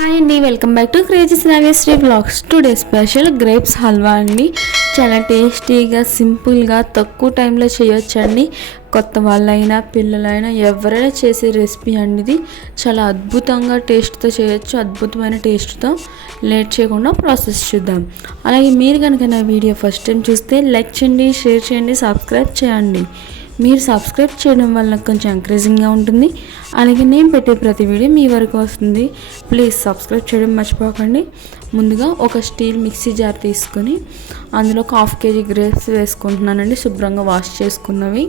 Hi అండి welcome back to crazy Sri vlogs today special grapes halwa అండి. చాలా టేస్టీగా సింపుల్గా తక్కువ టైంలో చేయొచ్చండి కొత్త వాళ్ళైనా పిల్లలైనా ఎవరైనా చేసే రెసిపీ అండి ఇది. చాలా అద్భుతంగా టేస్ట్తో చేయొచ్చు అద్భుతమైన టేస్ట్తో లేట్ చేయకుండా ప్రాసెస్ చూద్దాం. అలాగే మీరు కనుక నా వీడియో ఫస్ట్ టైం చూస్తే లైక్ చేయండి షేర్ చేయండి సబ్స్క్రైబ్ చేయండి. మీరు సబ్స్క్రైబ్ చేయడం వల్ల కొంచెం ఎంకరేజింగ్గా ఉంటుంది. అలాగే నేను పెట్టే ప్రతి వీడియో మీ వరకు వస్తుంది. ప్లీజ్ సబ్స్క్రైబ్ చేయడం మర్చిపోకండి. ముందుగా ఒక స్టీల్ మిక్సీ జార్ తీసుకొని అందులో ఒక హాఫ్ కేజీ గ్రేప్స్ వేసుకుంటున్నానండి. శుభ్రంగా వాష్ చేసుకున్నవి.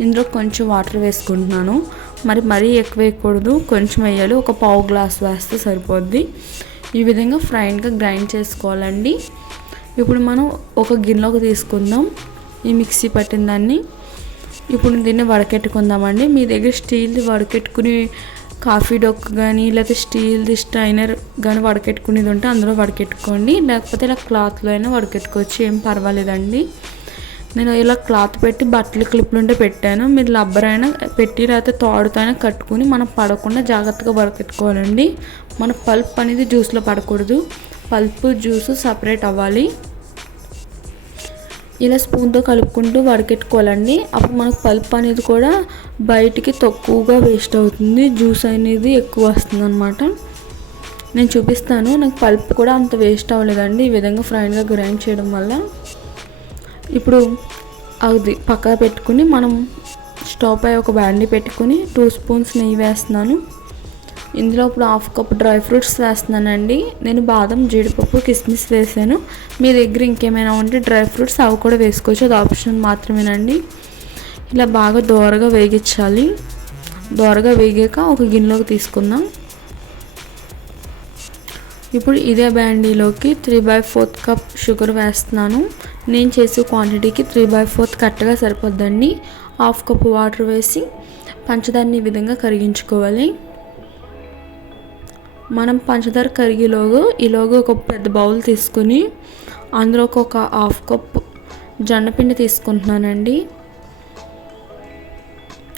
ఇందులో కొంచెం వాటర్ వేసుకుంటున్నాను. మరి మరీ ఎక్కువ వేయకూడదు. కొంచెం వేయాలి. ఒక పావు గ్లాస్ వేస్తే సరిపోద్ది. ఈ విధంగా ఫ్రైన్గా గ్రైండ్ చేసుకోవాలండి. ఇప్పుడు మనం ఒక గిన్నెలోకి తీసుకుందాం. ఈ మిక్సీ పట్టిన దాన్ని ఇప్పుడు దీన్ని వడకెట్టుకుందామండి మీ దగ్గర స్టీల్ది వడకెట్టుకుని కాఫీ డొక్ కానీ లేకపోతే స్టీల్ది స్టైనర్ కానీ వడకెట్టుకునేది ఉంటే అందులో వడకెట్టుకోండి లేకపోతే ఇలా క్లాత్లో అయినా వడకెట్టుకోవచ్చు ఏం పర్వాలేదండి. నేను ఇలా క్లాత్ పెట్టి బట్టలు క్లిప్లు ఉంటే పెట్టాను. మీరు రబ్బర్ అయినా పెట్టి లేకపోతే తాడుతో అయినా కట్టుకుని మనం పడకుండా జాగ్రత్తగా వడకెట్టుకోవాలండి మన పల్ప్ అనేది జ్యూస్లో పడకూడదు. పల్ప్ జ్యూస్ సపరేట్ అవ్వాలి. ఇలా స్పూన్తో కలుపుకుంటూ వడకెట్టుకోవాలండి. అప్పుడు మనకు పల్ప్ అనేది కూడా బయటికి తక్కువగా వేస్ట్ అవుతుంది. జ్యూస్ అనేది ఎక్కువ వస్తుంది అనమాట నేను చూపిస్తాను. నాకు పల్ప్ కూడా అంత వేస్ట్ అవ్వలేదండి. ఈ విధంగా ఫ్రైన్గా గ్రైండ్ చేయడం వల్ల. ఇప్పుడు అది పక్కన పెట్టుకుని మనం స్టవ్ పై ఒక బ్యాండీ పెట్టుకుని టూ స్పూన్స్ నెయ్యి వేస్తున్నాను. ఇందులో ఇప్పుడు హాఫ్ కప్ డ్రై ఫ్రూట్స్ వేస్తున్నానండి. నేను బాదం జీడిపప్పు కిస్మిస్ వేసాను. మీ దగ్గర ఇంకేమైనా ఉంటే డ్రై ఫ్రూట్స్ అవి కూడా వేసుకోవచ్చు. అది ఆప్షన్ మాత్రమేనండి. ఇలా బాగా దోరగా వేగించాలి. దోరగా వేగాక ఒక గిన్నెలోకి తీసుకుందాం. ఇప్పుడు ఇదే బ్యాండీలోకి three by fourth cup sugar వేస్తున్నాను. నేను చేసే క్వాంటిటీకి త్రీ బై ఫోర్త్ కరెక్ట్గా సరిపోద్దండి. హాఫ్ కప్ వాటర్ వేసి పంచదారని ఈ విధంగా కరిగించుకోవాలి. మనం పంచదార కరిగేలోగు ఈలోగు ఒక పెద్ద బౌల్ తీసుకుని అందులో ఒక హాఫ్ కప్ జొన్నపిండి తీసుకుంటున్నానండి.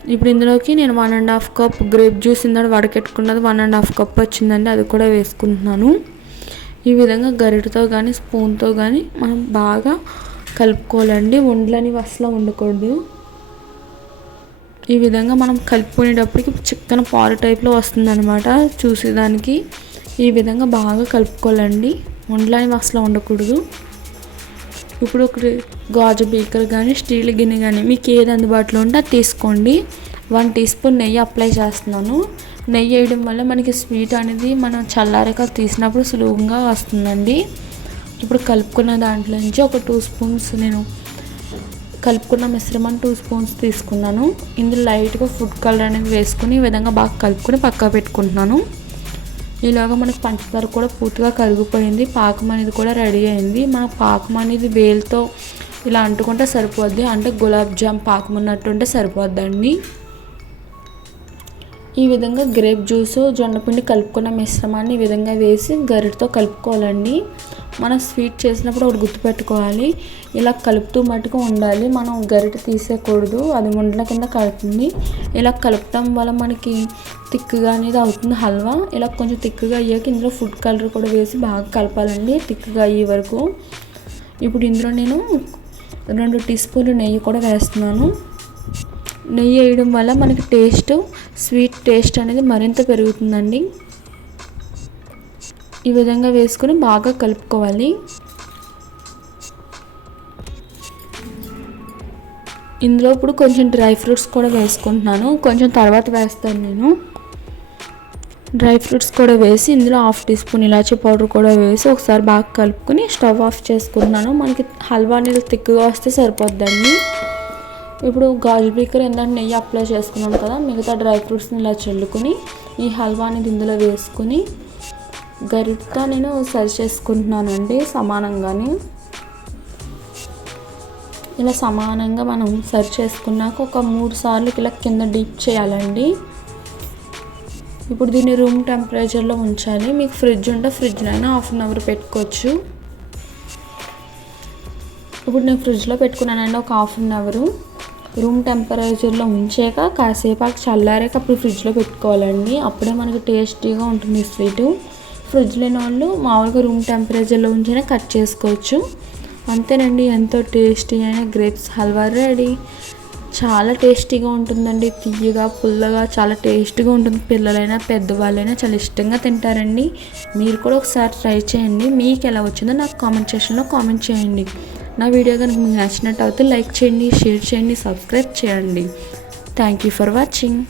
ఇప్పుడు ఇందులోకి నేను one and half cup grape juice ఇందాడు వడకెట్టుకున్నది వన్ అండ్ హాఫ్ కప్ వచ్చిందండి అది కూడా వేసుకుంటున్నాను. ఈ విధంగా గరిటతో కానీ స్పూన్తో కానీ మనం బాగా కలుపుకోవాలండి. ఉండలని అసలు ఉండకూడదు. ఈ విధంగా మనం కలుపుకునేటప్పటికి చిక్కన పాలు టైప్లో వస్తుందన్నమాట. చూసేదానికి ఈ విధంగా బాగా కలుపుకోవాలండి. ఉండలని అసలు ఉండకూడదు. ఇప్పుడు ఒక గాజు బీకర్ కానీ స్టీల్ గిన్నె కానీ మీకు ఏది అందుబాటులో ఉంటే అది తీసుకోండి. వన్ టీ స్పూన్ నెయ్యి అప్లై చేస్తున్నాను. నెయ్యి వేయడం వల్ల మనకి స్వీట్ అనేది మనం చల్లారక తీసినప్పుడు సులువుగా వస్తుందండి. ఇప్పుడు కలుపుకున్న దాంట్లో నుంచి ఒక టూ స్పూన్స్ నేను కలుపుకున్న మిశ్రమం టూ స్పూన్స్ తీసుకున్నాను. ఇందులో లైట్గా ఫుడ్ కలర్ అనేది వేసుకుని ఈ విధంగా బాగా కలుపుకొని పక్కా పెట్టుకుంటున్నాను. ఈలాగా మనకి పంచదార కూడా పూర్తిగా కరిగిపోయింది. పాకం అనేది కూడా రెడీ అయింది. మన పాకం అనేది వేలుతో ఇలా అంటుకుంటే సరిపోద్ది. అంటే గులాబ్ జామ్ పాకం ఉన్నట్టుంటే సరిపోద్దండి. ఈ విధంగా గ్రేప్ జ్యూస్ జొన్నపిండి కలుపుకున్న మిశ్రమాన్ని ఈ విధంగా వేసి గరిటతో కలుపుకోవాలండి. మనం స్వీట్ చేసినప్పుడు ఒకటి గుర్తుపెట్టుకోవాలి. ఇలా కలుపుతూ మట్టుకు ఉండాలి. మనం గరిట తీసేయకూడదు. అది ఉండల కింద కలుపుతుంది. ఇలా కలపడం వల్ల మనకి తిక్కుగా అనేది అవుతుంది హల్వా. ఇలా కొంచెం తిక్కుగా అయ్యాక ఇందులో ఫుడ్ కలర్ కూడా వేసి బాగా కలపాలండి. తిక్కుగా అయ్యే వరకు. ఇప్పుడు ఇందులో నేను రెండు టీ స్పూన్లు నెయ్యి కూడా వేస్తున్నాను. నెయ్యి వేయడం వల్ల మనకి టేస్ట్ స్వీట్ టేస్ట్ అనేది మరింత పెరుగుతుందండి. ఈ విధంగా వేసుకొని బాగా కలుపుకోవాలి. ఇందులో ఇప్పుడు కొంచెం డ్రై ఫ్రూట్స్ కూడా వేసుకుంటున్నాను. కొంచెం తర్వాత వేస్తాను నేను. డ్రై ఫ్రూట్స్ కూడా వేసి ఇందులో హాఫ్ టీ స్పూన్ ఇలాచీ పౌడర్ కూడా వేసి ఒకసారి బాగా కలుపుకొని స్టవ్ ఆఫ్ చేసుకుంటున్నాను. మనకి హల్వా అనేది తిక్కుగా వస్తే సరిపోద్దండి. ఇప్పుడు గాజు బీకర్ ఏంటంటే నెయ్యి అప్లై చేసుకున్నాం కదా మిగతా డ్రై ఫ్రూట్స్ని ఇలా చల్లుకొని ఈ హల్వా అనేది ఇందులో వేసుకుని గరిటతో నేను సరి చేసుకుంటున్నానండి సమానంగానే. ఇలా సమానంగా మనం సరి చేసుకున్నాక ఒక మూడు సార్లు ఇలా కింద డీప్ చేయాలండి. ఇప్పుడు దీన్ని రూమ్ టెంపరేచర్లో ఉంచాలి. మీకు ఫ్రిడ్జ్ ఉంటే ఫ్రిడ్జ్నైనా హాఫ్ అన్ అవర్ పెట్టుకోవచ్చు. ఇప్పుడు నేను ఫ్రిడ్జ్లో పెట్టుకున్నానండి ఒక హాఫ్ అన్ అవరు రూమ్ టెంపరేచర్లో ఉంచాక కాసేపు చల్లారాక అప్పుడు ఫ్రిడ్జ్లో పెట్టుకోవాలండి. అప్పుడే మనకి టేస్టీగా ఉంటుంది స్వీటు. ఫ్రిడ్జ్ లేని వాళ్ళు మామూలుగా రూమ్ టెంపరేచర్లో ఉంచినా కట్ చేసుకోవచ్చు. అంతేనండి ఎంతో టేస్టీ అయిన గ్రేప్స్ హల్వా రెడీ. చాలా టేస్టీగా ఉంటుందండి తీయగా పుల్లగా చాలా టేస్టీగా ఉంటుంది. పిల్లలైనా పెద్దవాళ్ళైనా చాలా ఇష్టంగా తింటారండి. మీరు కూడా ఒకసారి ట్రై చేయండి. మీకు ఎలా వచ్చిందో నాకు కామెంట్ సెక్షన్లో కామెంట్ చేయండి. నా వీడియో కనుక మీకు నచ్చినట్టు అయితే లైక్ చేయండి షేర్ చేయండి సబ్స్క్రైబ్ చేయండి. Thank you for watching